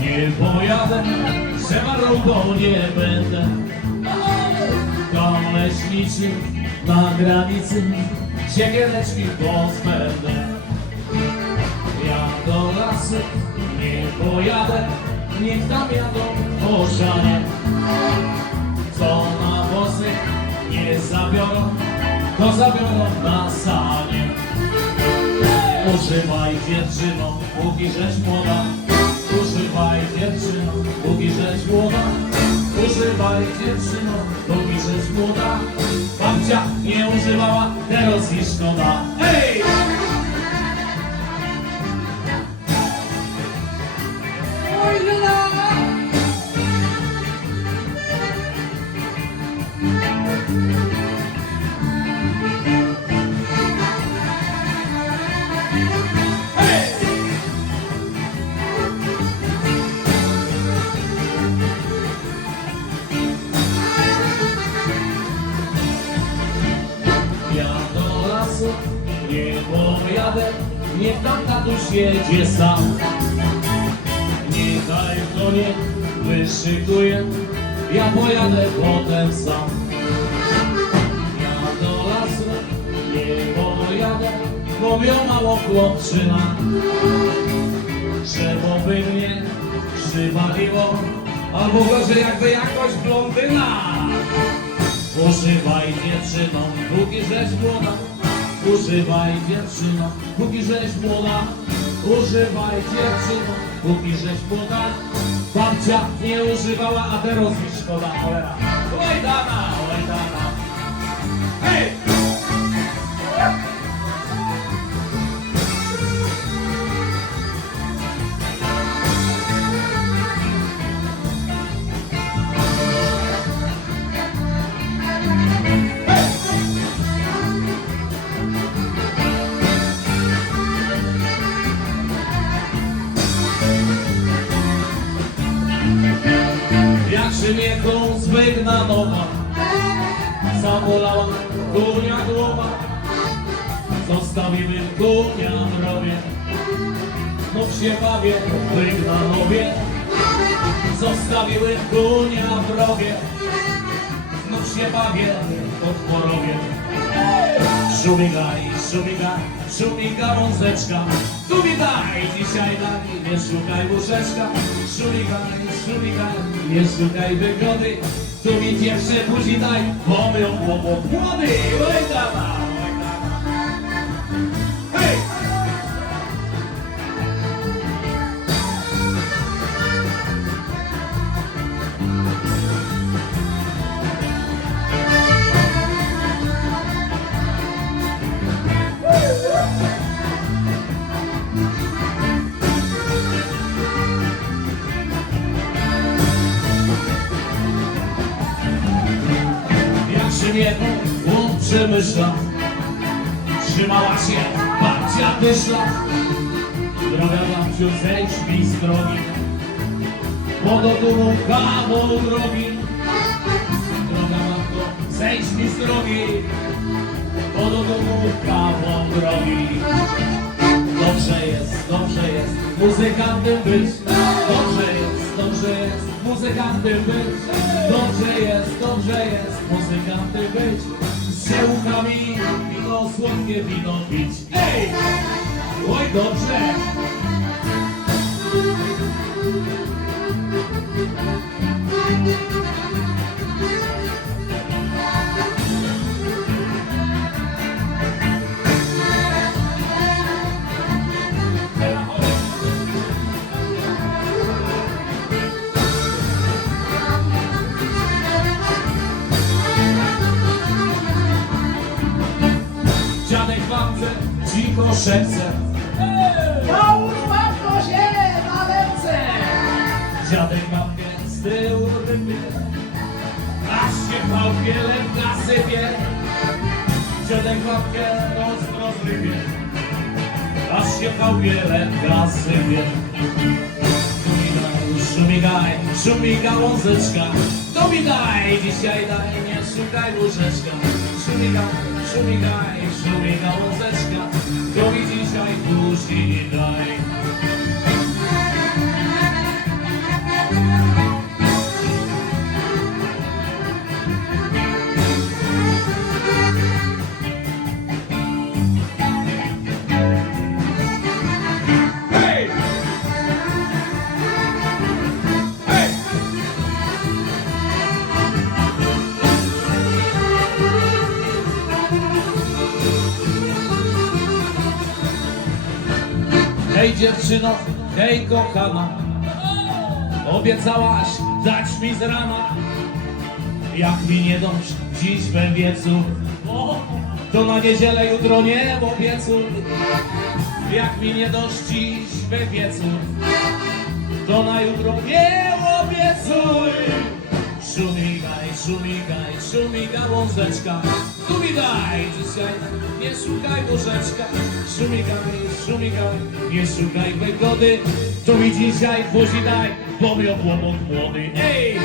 nie pojadę, przemarłką nie będę. Tam leśniczy na granicy Siekieleczki pozbędę. Ja do lasu nie pojadę Niech tam jadą oszanie Co na włosy nie zabiorą To zabiorą na sanie. Używaj dziewczyno, póki żeś młoda Używaj dziewczyno, póki żeś młoda. Używaj dziewczyno, póki żeś młoda. Babcia nie używała, teraz i szkoda. Hej! Nie pojadę, niech tam tatuś jedzie sam. Niechaj to nie wyszykuje, ja pojadę potem sam. Ja do lasu nie pojadę, bo miał mało chłopczyna. Żeby mnie przywaliło, albo gorzej jakby jakoś blondyna. Używaj dziewczyno, póki żeś młoda Używaj dziewczyno, póki żeś młoda. Używaj dziewczyno, póki żeś młoda. Babcia nie używała, a teraz mi szkoda cholera. Oj dana, oj dana. Hej! Szymieką zbygna nowa? Zabolała kunia głowa. Zostawiły kunia w rowie. No w siepawie wygnanowie Zostawiły kunia w rowie. No w siepawie pod porowiem Szumigaj, szumigaj, szumiga wąseczka Tu mi daj, dzisiaj daj, nie szukaj łóżeczka. Szumigaj, szumigaj, nie szukaj wygody. Tu mi pierwsze buzi daj, bo my chłopot młody Oj dana, Szymieką łąk przemyśla. Trzymała się babcia pyszla Droga babciu zejdź mi z drogi do domu kawał drogi Droga babciu zejdź mi z drogi do domu kawał drogi Dobrze jest, dobrze jest. Muzykantem być. Dobrze jest, dobrze jest muzykantem być Dobrze jest, dobrze jest muzykantem być Z dziełkami wino, słodkie wino pić Ej! Oj, dobrze! Babce cicho szepce Połóż matko się na ręce! Dziadek babkę z tyłu rybie Aż się małpiele nasypie. Dziadek babkę mocno zrybie Aż się małpiele nasypie. Szumigaj, szumiga łązeczka To mi daj, dzisiaj daj, nie szukaj łóżeczka. Szumigaj, szumigaj, szumiga łązeczka To mi dzisiaj buzi daj Hej dziewczyno, hej kochana. Obiecałaś dać mi z rana. Jak mi nie dość dziś we wieczór To na niedzielę jutro nie w obiecór Jak mi nie dość dziś we wieczór To na jutro nie obiecuj Szumigaj, szumigaj, szumiga mi daj dzisiaj, nie szukaj łóżeczka. Szumigaj, szumigaj, nie szukaj wygody. Tu mi dzisiaj buzi daj, bo mi obłomok młody. Ej!